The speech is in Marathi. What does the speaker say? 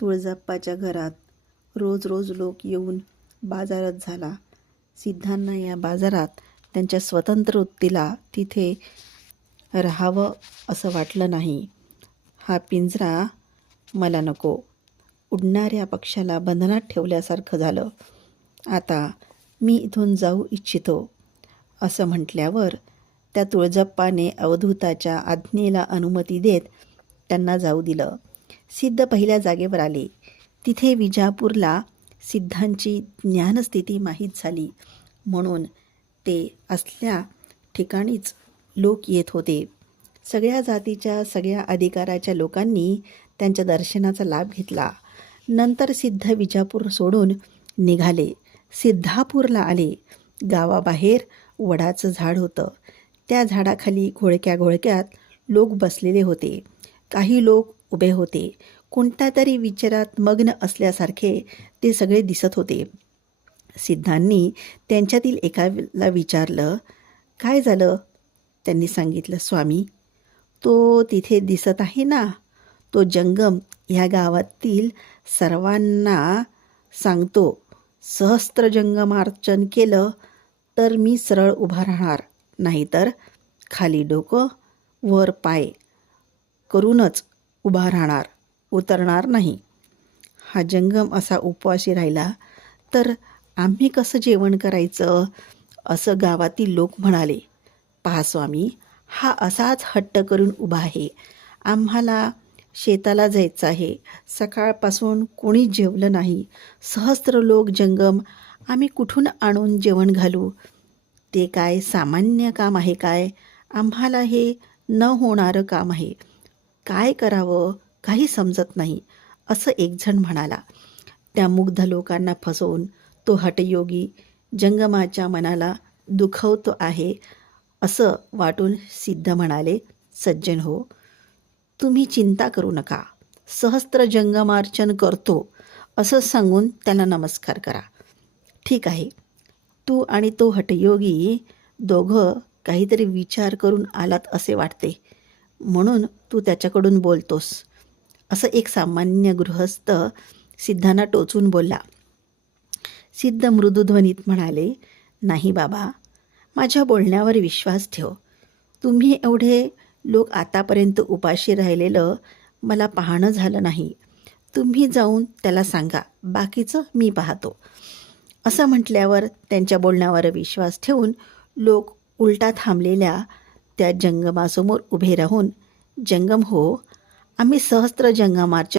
तुळजाप्पाच्या घरात रोज रोज लोक येऊन बाजारात झाला. सिद्धांना या बाजारात त्यांच्या स्वतंत्र वृत्तीला तिथे राहावं असं वाटलं नाही. हा पिंजरा मला नको, उडणाऱ्या पक्षाला बंधनात ठेवल्यासारखं झालं. आता मी इथून जाऊ इच्छितो असं म्हटल्यावर त्या तुळजाप्पाने अवधूताच्या आज्ञेला अनुमती देत त्यांना जाऊ दिलं. सिद्ध पहिल्या जागेवर आले. तिथे विजापूरला सिद्धांची ज्ञानस्थिती माहीत झाली म्हणून ते असल्या ठिकाणीच लोक येत होते. सगळ्या जातीच्या सगळ्या अधिकाराच्या लोकांनी त्यांच्या दर्शनाचा लाभ घेतला. नंतर सिद्ध विजापूर सोडून निघाले. सिद्धापूरला आले. गावाबाहेर वडाचं झाड होतं. त्या झाडाखाली घोळक्या घोळक्यात लोक बसलेले होते. काही लोक उभे होते. कोणत्या तरी विचारात मग्न असल्यासारखे ते सगळे दिसत होते. सिद्धांनी त्यांच्यातील एकाला विचारलं, काय झालं? त्यांनी सांगितलं, स्वामी, तो तिथे दिसत आहे ना, तो जंगम ह्या गावातील सर्वांना सांगतो. सहस्त्र जंगमार्चन केलं तर मी सरळ उभा राहणार, नाहीतर खाली डोकं वर पाय करूनच उभा राहणार, उतरणार नाही. हा जंगम असा उपवासी राहिला तर आम्ही कसं जेवण करायचं? असं गावातील लोक म्हणाले. पहा स्वामी, हा असाच हट्ट करून उभा आहे. आम्हाला शेताला जायचं आहे. सकाळपासून कोणी जेवलं नाही. सहस्त्र लोक जंगम आम्ही कुठून आणून जेवण घालू? ते काय सामान्य काम आहे काय? आम्हाला हे न होणारं काम आहे. काय करावं काही समजत नाही, असं एकजण म्हणाला. त्या मुग्ध लोकांना फसवून तो हठयोगी जंगमाच्या मनाला दुखवतो आहे असं वाटून सिद्ध म्हणाले, सज्जन हो, तुम्ही चिंता करू नका. सहस्त्र जंगमार्चन करतो असं सांगून त्याला नमस्कार करा. ठीक आहे, तू आणि तो हठयोगी दोघं काहीतरी विचार करून आलात असे वाटते, म्हणून तू त्याच्याकडून बोलतोस, असं एक सामान्य गृहस्थ सिद्धांना टोचून बोलला. सिद्ध मृदुध्वनीत म्हणाले, नाही बाबा, माझ्या बोलण्यावर विश्वास ठेव. तुम्ही एवढे लोक आतापर्यंत उपाशी राहिलेलं मला पाहणं झालं नाही. तुम्ही जाऊन त्याला सांगा, बाकीचं मी पाहतो. असं म्हटल्यावर त्यांच्या बोलण्यावर विश्वास ठेवून लोक उलटा थांबलेल्या त्या जंगमासमोर उभे राहून, जंगम हो, आम्ही सहस्त्र जंगमार्चन